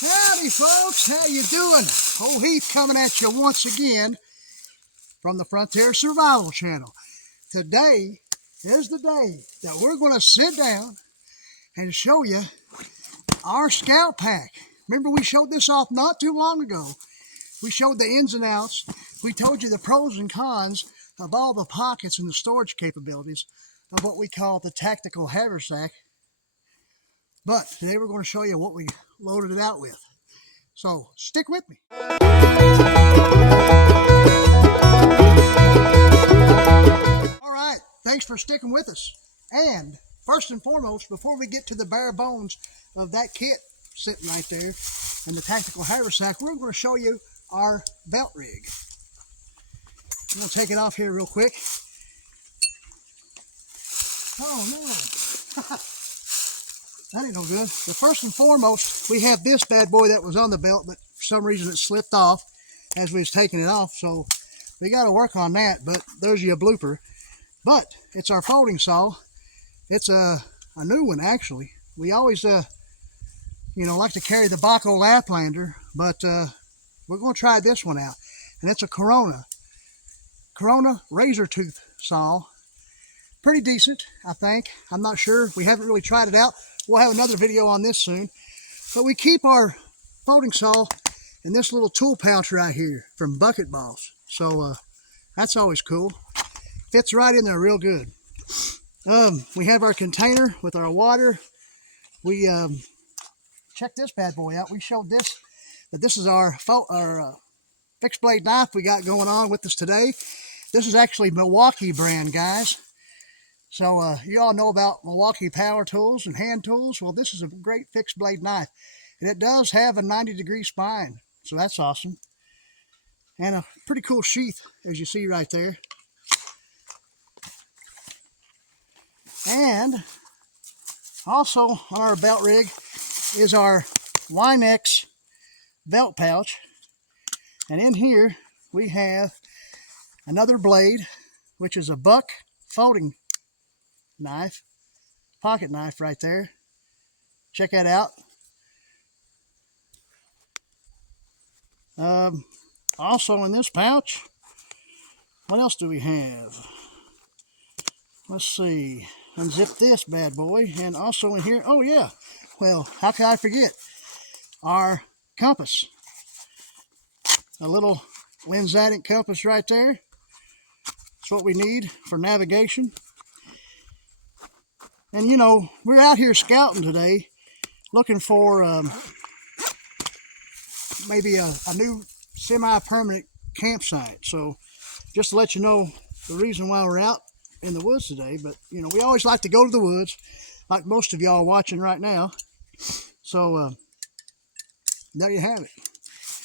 Howdy folks, how you doing? Old Heath coming at you once again from the Frontier Survival Channel. Today is the day that we're going to sit down and show you our scout pack. Remember, we showed this off not too long ago. We showed the ins and outs. We told you the pros and cons of all the pockets and the storage capabilities of what we call the tactical haversack. But today we're going to show you what we loaded it out with. So stick with me. All right, thanks for sticking with us. And first and foremost, before we get to the bare bones of that kit sitting right there and the tactical haversack, we're going to show you our belt rig. I'm going to take it off here real quick. Oh no. That ain't no good. But first and foremost, we have this bad boy that was on the belt, but for some reason it slipped off as we was taking it off. So we got to work on that, but there's your blooper. But it's our folding saw. It's a new one, actually. We always, like to carry the Baco Laplander, but we're going to try this one out. And it's a Corona razor tooth saw. Pretty decent, I think. I'm not sure. We haven't really tried it out. We'll have another video on this soon. But we keep our folding saw in this little tool pouch right here from Bucket Boss. So that's always cool. Fits right in there real good. We have our container with our water. We check this bad boy out. We showed this, that this is our fixed blade knife we got going on with us today. This is actually Milwaukee brand, guys. So you all know about Milwaukee power tools and hand tools. Well, this is a great fixed blade knife. And it does have a 90-degree spine. So that's awesome. And a pretty cool sheath, as you see right there. And also on our belt rig is our Winex belt pouch. And in here we have another blade, which is a buck folding knife, pocket knife right there. Check that out. Also in this pouch, what else do we have? Let's see. Unzip this bad boy. And also in here, oh yeah, well, how can I forget? Our compass. A little lensatic compass right there. That's what we need for navigation. And we're out here scouting today, looking for maybe a new semi-permanent campsite. So just to let you know the reason why we're out in the woods today. But we always like to go to the woods, like most of y'all watching right now. So there you have it.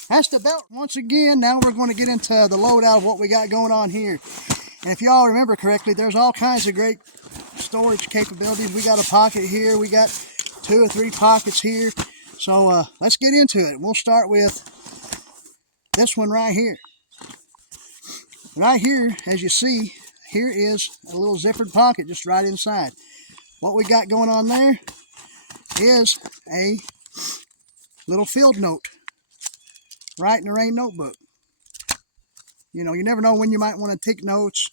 That's the belt. Once again, now we're going to get into the loadout of what we got going on here. And if y'all remember correctly, there's all kinds of great storage capabilities. We got a pocket here. We got 2 or 3 pockets here. So let's get into it. We'll start with this one right here. Right here, as you see, here is a little zippered pocket just right inside. What we got going on there is a little field note. Write in the rain notebook. You never know when you might want to take notes,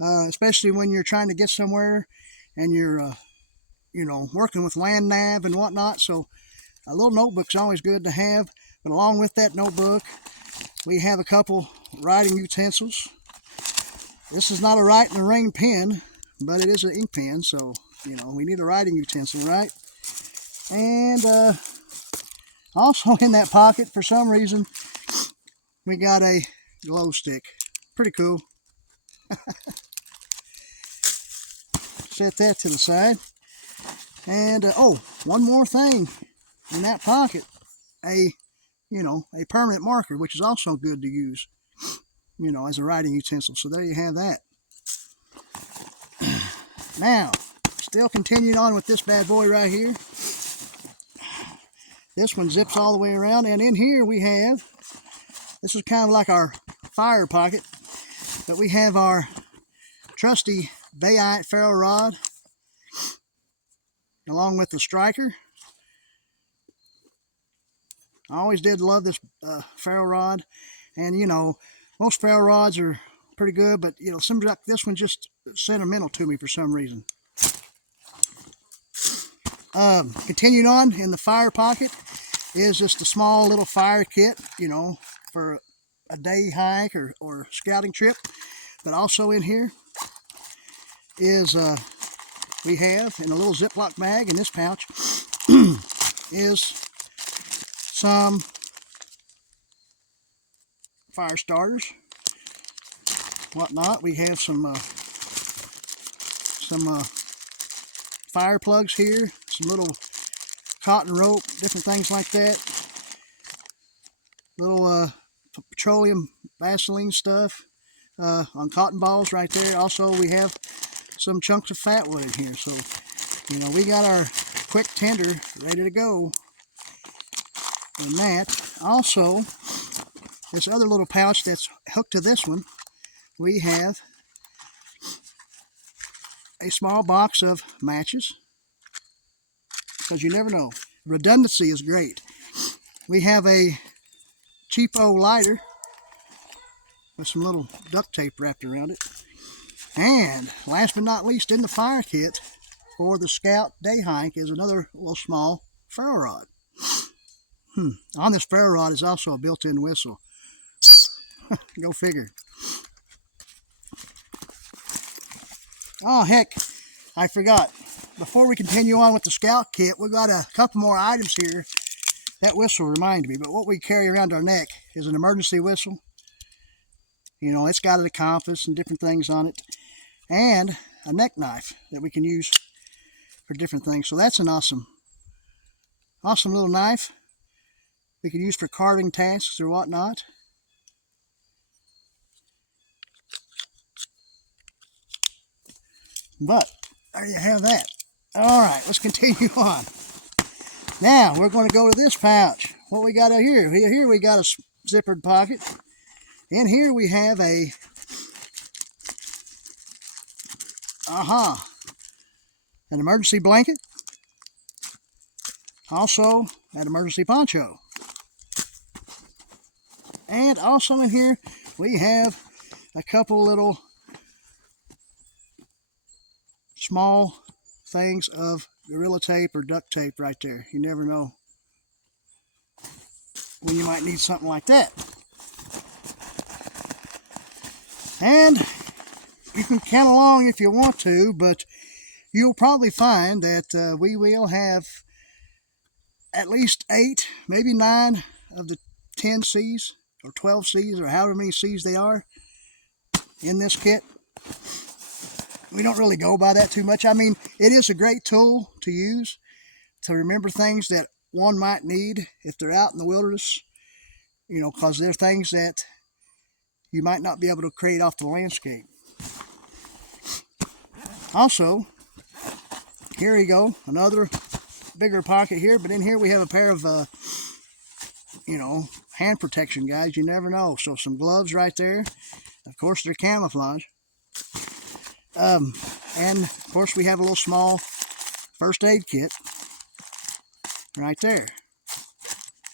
especially when you're trying to get somewhere and you're, working with land nav and whatnot. So a little notebook's always good to have. But along with that notebook, we have a couple writing utensils. This is not a write in the rain pen, but it is an ink pen. So, we need a writing utensil, right? And also in that pocket, for some reason, we got a glow stick. Pretty cool. Set that to the side. And oh, one more thing in that pocket, a permanent marker, which is also good to use, as a writing utensil. So there you have that. Now, still continuing on with this bad boy right here. This one zips all the way around, and in here we have, this is kind of like our fire pocket, but we have our trusty Bayite ferro rod, along with the striker. I always did love this ferro rod, and you know, most ferro rods are pretty good, but you know, some like this one just sentimental to me for some reason. Continuing on in the fire pocket is just a small little fire kit, you know, for a day hike or scouting trip. But also in here is we have in a little Ziploc bag in this pouch is some fire starters, whatnot. We have some fire plugs here, some little cotton rope, different things like that. Little petroleum Vaseline stuff on cotton balls right there. Also, we have some chunks of fat wood in here. So, you know, we got our quick tinder ready to go. And that. Also, this other little pouch that's hooked to this one, we have a small box of matches, because you never know. Redundancy is great. We have a cheapo lighter with some little duct tape wrapped around it. And last but not least, in the fire kit for the scout day hike is another little small ferro rod. On this ferro rod is also a built-in whistle. Go figure. Oh, heck, I forgot. Before we continue on with the scout kit, we've got a couple more items here. That whistle reminded me, but what we carry around our neck is an emergency whistle. You know, it's got a compass and different things on it. And a neck knife that we can use for different things. So that's an awesome little knife we can use for carving tasks or whatnot. But there you have that. All right, let's continue on. Now we're going to go to this pouch. What we got out here? Here we got a zippered pocket. In here we have a an emergency blanket. Also an emergency poncho. And also in here we have a couple little small things of Gorilla Tape or duct tape right there. You never know when you might need something like that. And you can count along if you want to, but you'll probably find that we will have at least 8, maybe 9 of the 10 C's or 12 C's or however many C's they are in this kit. We don't really go by that too much. I mean, it is a great tool to use to remember things that one might need if they're out in the wilderness, you know, because they're things that you might not be able to create off the landscape. Also, here we go, another bigger pocket here, but in here we have a pair of, you know, hand protection, guys. You never know. So some gloves right there. Of course, they're camouflage. And of course we have a little small first aid kit right there.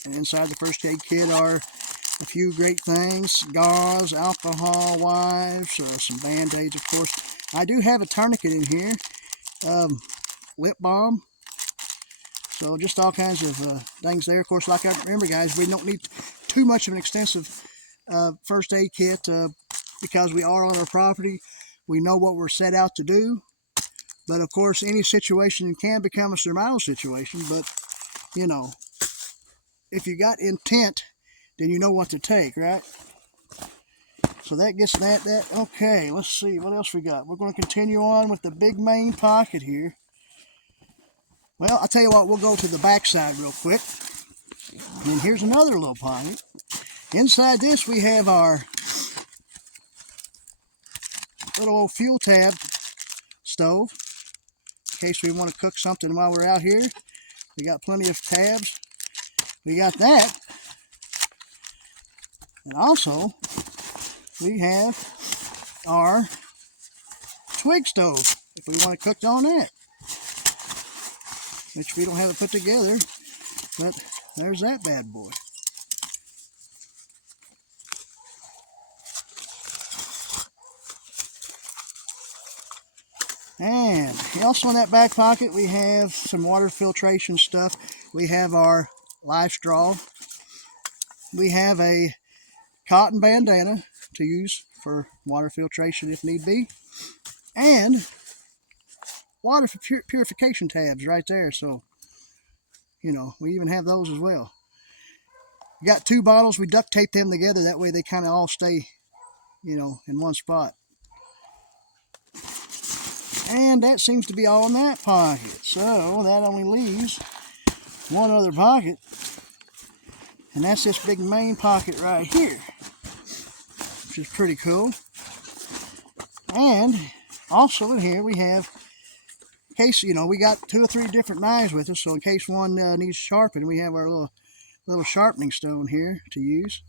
And inside the first aid kit are a few great things: gauze, alcohol wipes, some band-aids, of course. I do have a tourniquet in here, lip balm. So just all kinds of things there. Of course, like I remember, guys, we don't need too much of an extensive first aid kit because we are on our property. We know what we're set out to do, but of course any situation can become a survival situation. But you know, if you got intent, then you know what to take, right? So that gets that. Okay, let's see what else we got. We're going to continue on with the big main pocket here. Well, I'll tell you what, we'll go to the back side real quick. And here's another little pocket. Inside this we have our little old fuel tab stove, in case we want to cook something while we're out here. We got plenty of tabs. We got that. And also, we have our twig stove, if we want to cook on that. Which we don't have it put together, but there's that bad boy. And also in that back pocket, we have some water filtration stuff. We have our live straw. We have a cotton bandana to use for water filtration if need be. And water purification tabs right there. So, you know, we even have those as well. We got 2 bottles. We duct tape them together. That way they kind of all stay, you know, in one spot. And that seems to be all in that pocket. So that only leaves one other pocket. And that's this big main pocket right here, which is pretty cool. And also in here we have, in case, you know, we got 2 or 3 different knives with us. So in case one needs sharpened, we have our little sharpening stone here to use.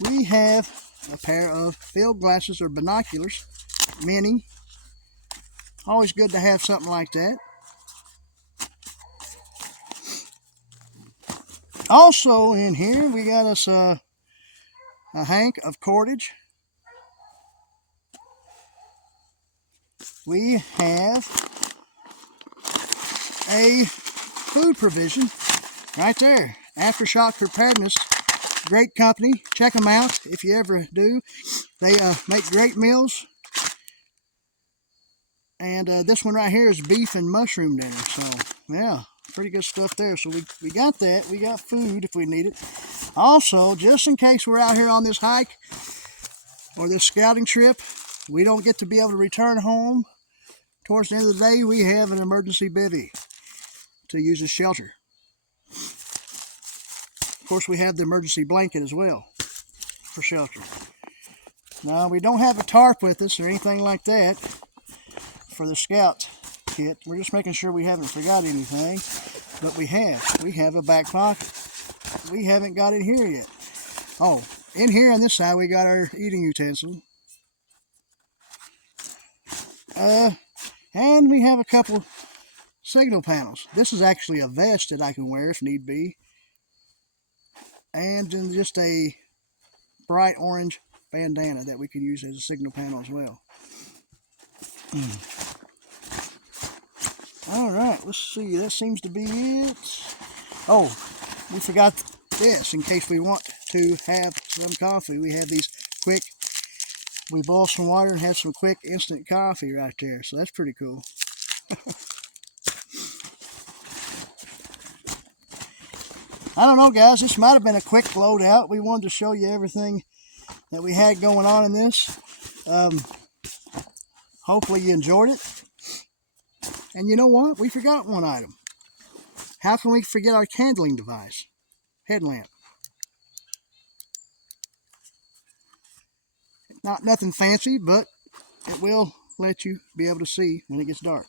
We have a pair of field glasses or binoculars, mini. Always good to have something like that. Also in here we got us a hank of cordage. We have a food provision right there. Aftershock Preparedness, great company. Check them out if you ever do. They make great meals. And this one right here is beef and mushroom dinner. So yeah, pretty good stuff there. So we got that. We got food if we need it. Also, just in case we're out here on this hike or this scouting trip, we don't get to be able to return home towards the end of the day, we have an emergency bivvy to use as shelter. Of course, we have the emergency blanket as well for shelter. Now, we don't have a tarp with us or anything like that for the scout kit. We're just making sure we haven't forgot anything, but we have a back pocket. We haven't got it here yet. Oh, in here on this side, we got our eating utensil. And we have a couple signal panels. This is actually a vest that I can wear if need be. And then just a bright orange bandana that we could use as a signal panel as well. Alright, let's see. That seems to be it. Oh, we forgot this in case we want to have some coffee. We have these quick, we boil some water and have some quick instant coffee right there. So that's pretty cool. I don't know, guys. This might have been a quick loadout. We wanted to show you everything that we had going on in this. Hopefully you enjoyed it. And you know what? We forgot one item. How can we forget our candling device? Headlamp. Nothing fancy, but it will let you be able to see when it gets dark.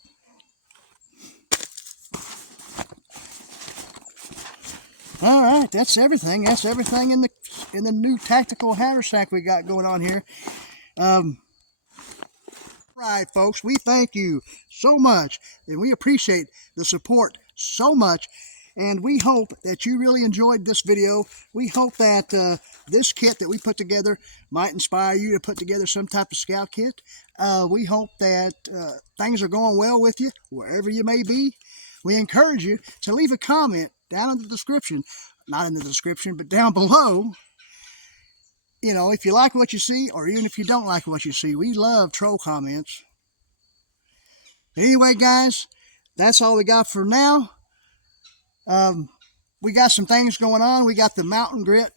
All right, that's everything. That's everything in the new tactical haversack we got going on here. Right, folks, we thank you so much, and we appreciate the support so much. And we hope that you really enjoyed this video. We hope that this kit that we put together might inspire you to put together some type of scout kit. We hope that things are going well with you, wherever you may be. We encourage you to leave a comment down in the description. Not in the description, but down below. You know, if you like what you see, or even if you don't like what you see. We love troll comments. Anyway, guys, that's all we got for now. We got some things going on. We got the Mountain Grit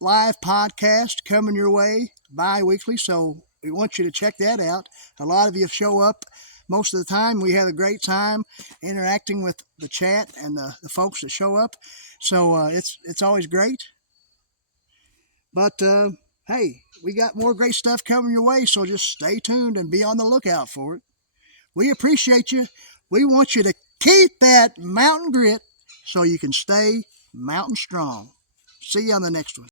live podcast coming your way bi-weekly, so we want you to check that out. A lot of you show up most of the time. We have a great time interacting with the chat and the folks that show up, so it's always great. But hey, we got more great stuff coming your way, so just stay tuned and be on the lookout for it. We appreciate you. We want you to keep that mountain grit so you can stay mountain strong. See you on the next one.